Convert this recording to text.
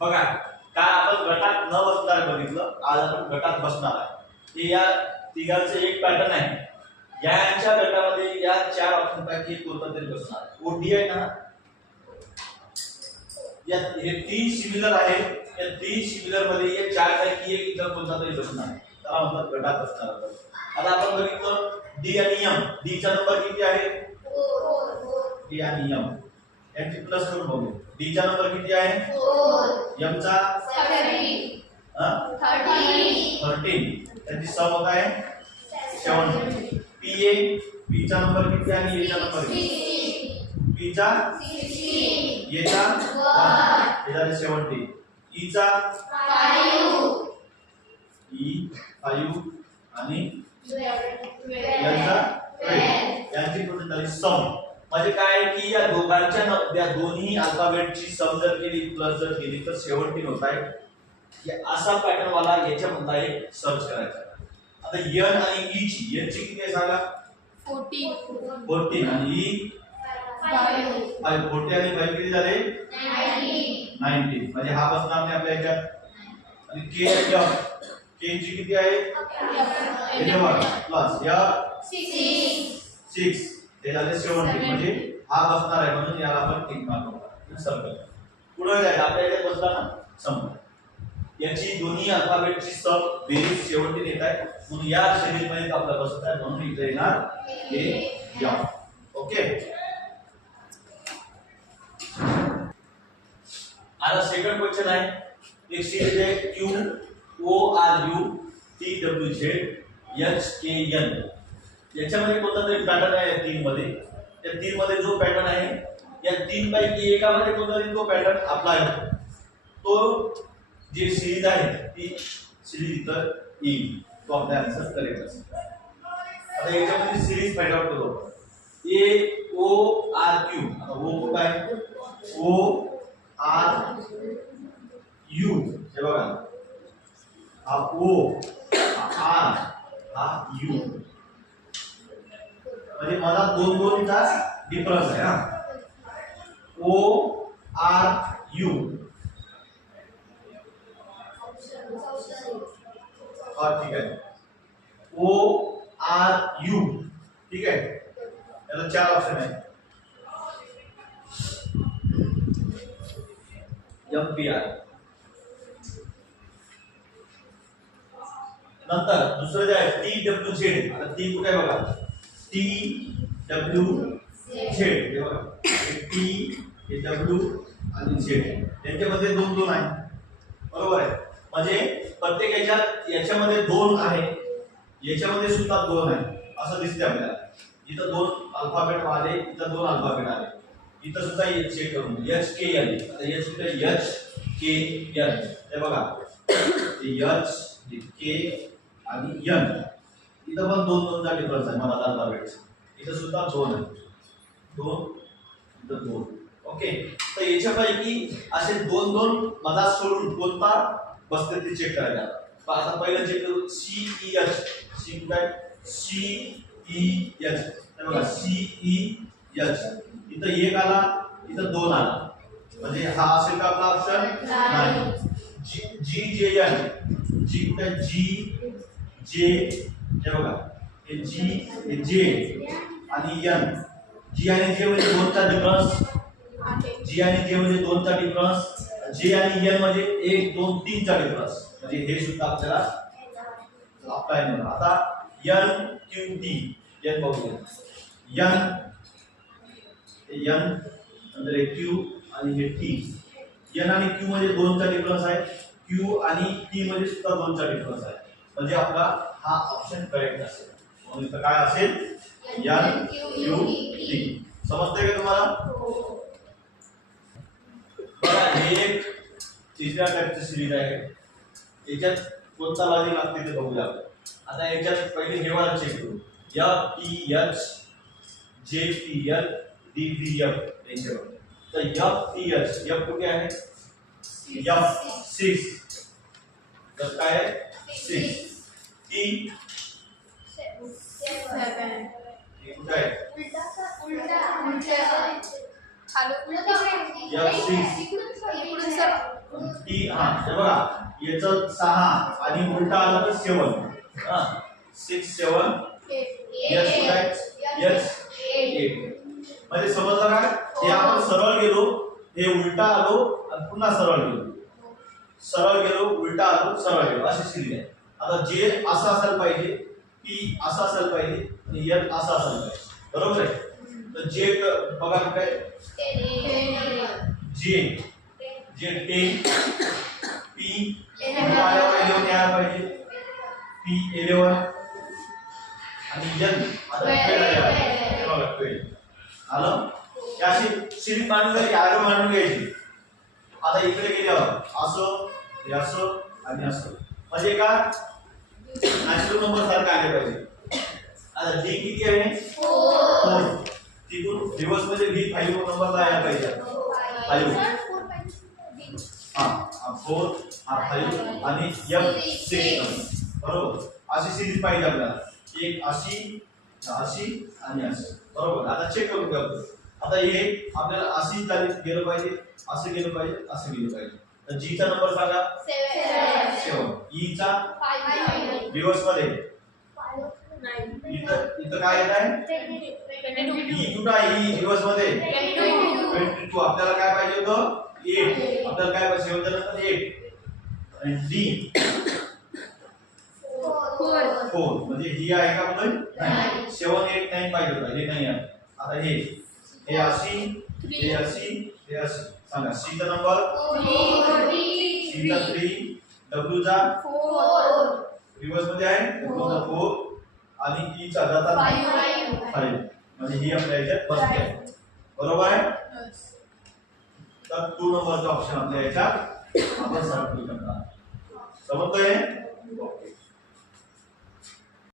बघा काल आपण गटात न बसणार बघितलं आज आपण गटात बसणार आहे. हे या तिघांचं एक पॅटर्न आहे. यांच्या गटामध्ये या चार ऑप्शन पैकी कोणता तरी बसणार? ओडी आहे ना? या हे तीन सिमिलर आहेत. या तीन सिमिलरमध्ये या चार पैकी एक इतर कोणता तरी बसणार? त्याला म्हणतात गटात बसणार आता आपण बघितलं डी आणि एम डी चा नंबर किती आहे? डी आणि एम यांची प्लस करून बघू. डी चा नंबर किती आहे? एम चा? थर्टीन त्यांची सम आहे सेवन्टीन पी ए पी चा नंबर किती आणि ए चा नंबर पी चा? ए चा? हे झाले सेवन्टीन ई चा? ई फाईव्ह आणि यांचा यांची टोटल झाली सम म्हणजे काय आहे की या दोघांच्या या दोन्ही अल्फाबेटची सम जर केली प्लस जर केली तर सेवन्टीन होत आहे. या असा पॅटर्न वाला याच्यामधला एक सर्च करायचा. आता एन आणि ई ची एन ची किती आहे सांगा? फोर्टीन आणि ई फाईव्ह फोर्टी आणि फाईव्ह किती झाले? नाईन्टीन म्हणजे हा बसणार नाही आपल्या ह्याच्यात. आणि के एफ के ची किती आहे? इलेव्हन प्लस या? सिक्स ते झाले म्हणजे हा। बसणार आहे म्हणून याला आपण टिक मार्क सर्कल पुढे जायचं आपल्या इथे बसला ना संपला याची दोन्ही अल्फाबेटची सम बेरीज सेवन्टीन येत आहे म्हणून या श्रेणीत आपला बसत आहे म्हणून इथे येणार हे। या ओके? आता सेकंड क्वेश्चन आहे एक सिरीज आहे Q O R U T W Z H K N याच्यामध्ये कोणता तरी पॅटर्न आहे या तीन मध्ये या तीन मध्ये जो पॅटर्न आहे या तीन पैकी एकामध्ये कोणता तरी तो पॅटर्न अप्लाय होतो. तो जी सिरीज आहे ती सिरीज तर येईल. तो आपला आन्सर करेक्ट असेल. आता याच्यामध्ये सिरीज फाइंड आउट करतो ए ओ आर क्यू. आता ओ काय ओ आर यू हे बघा. हा ओ हा आर हा यू म्हणजे मला दोन दोनचा डिफरन्स आहे हा. ओ आर यू हा ठीक आहे. ओ आर यू ठीक आहे. याला चार ऑप्शन आहे एम पी आर नंतर दुसरं जे आहे टी डब्ल्यू झेड आता टी कुठे आहे बघा? टी डब्ल्यू झेड बघा टी हे डब्ल्यू आणि झेड यांच्यामध्ये दोन दोन आहे. बरोबर आहे. म्हणजे प्रत्येक याच्यात याच्यामध्ये दोन आहे. याच्यामध्ये सुद्धा दोन आहे. असं दिसते आपल्याला. इथं दोन अल्फाबेट आले इथं दोन अल्फाबेट आले. इथं सुद्धा चेक करून एच के एल आता एच कुठे एच के एल हे बघा. एच के आणि एन इथं पण दोन दोनचा डिफरन्स आहे. मला अल्फाबेट इथं सुद्धा दोन आहे. दोन तर दोन. ओके तर याच्यापैकी असे दोन दोन मधात सोडून कोणता बसते ते चेक करायला. आता पहिलं चेक करू. सी ई एच सी काय सी ई एच बघा सी ई एच इथं एक आला इथं दोन आला. म्हणजे हा असेल का आपला ऑप्शन नाही. जी जी जे एच जी कुठे जी जे हे बघा. हे जी हे जे आणि एन जी आणि जे म्हणजे दोनचा डिफरन्स जी आणि जे म्हणजे दोनचा डिफरन्स जे आणि एन म्हणजे एक दोन तीनचा डिफरन्स म्हणजे हे सुद्धा आपल्याला अप्लाय होणार आता एन क्यू टी एन बघूया. एन एन नंतर हे क्यू आणि हे टी एन आणि क्यू मध्ये दोनचा डिफरन्स आहे. क्यू आणि टी मध्ये सुद्धा दोनचा डिफरन्स आहे. म्हणजे आपला हा ऑप्शन करेक्ट असेल. म्हणून काय असेल? एन क्यू टी समजतंय का तुम्हाला बघा हे एक तिसऱ्या टाईपची सिरीज आहे याच्यात कोणता लॉजिक लागते ते आपण. आता याच्यात पहिले हे वाला चेक करू। F T H J P L D V F यांच्यावर तर एफ़ टी एच एफ़ कुठे आहे एफ़ सिक्स तर काय आहे six T F six T हा हे बघा. याचं सहा आणि उलटा आला तर सेवन. हा. Six seven. Yes yes eight म्हणजे समजलं काय हे आपण सरळ गेलो हे उलटा आलो आणि पुन्हा सरळ गेलो. सरळ गेलो उलटा आलो सरळ गेलो. अशी सिरीज आहे. आता जे असं असायला पाहिजे पी असं असायला पाहिजे आणि एल असं असायला पाहिजे. बरोबर आहे? तर जे क- बघा काय जे जे टेन. पी. पुन्हा आल्यावर इलेव्हन यायला पाहिजे. पी. इलेव्हन आणि एल आता Twelve. 12 यायला पाहिजे. हे बघा 12. आलं? अशी सिरीज मांडून घ्यायची आरो मांडून घ्यायची. आता इकडे गेल्यावर असं हे असं आणि असं. म्हणजे का? नॅचरल नंबर सारखं आले पाहिजे. आता डी किती आहे? फोर. तिथून रिव्हर्समध्ये व्ही फाईव्ह नंबरला यायला पाहिजे. हा हा फोर हा फाईव्ह आणि एफ सिक्स बरोबर? अशी सिरीज पाहिजे आपल्याला. एक अशी अशी आणि अशी. बरोबर? आता चेक करून घ्या. आता हे आपल्याला अशी चालेल गेलं पाहिजे असं गेलं पाहिजे असं गेलं पाहिजे. तर जी चा नंबर सांगा. सेवन ई चा रिव्हर्समध्ये इथं काय येत आहे? ई कुठं आहे? ई मध्ये ट्वेंटी टू. आपल्याला काय पाहिजे होतं? एट. आपल्याला काय पाहिजे? एट. आणि डी. फोर. म्हणजे ही आहे का नाही. सेवन एट नाईन पाहिजे होता. हे नाही आहे. आता हे. हे अशी हे अशी हे अशी. सांगा. सी चा नंबर? सी चा थ्री. डब्ल्यू चा? रिव्हर्समध्ये आहे? फोर. आणि ई चा फाईव्ह म्हणजे ही आपल्या याच्यात बसते बरोबर आहे? तर टू नंबरचा ऑप्शन आपल्या याच्यात. आपण सर्व करणार समजतोय?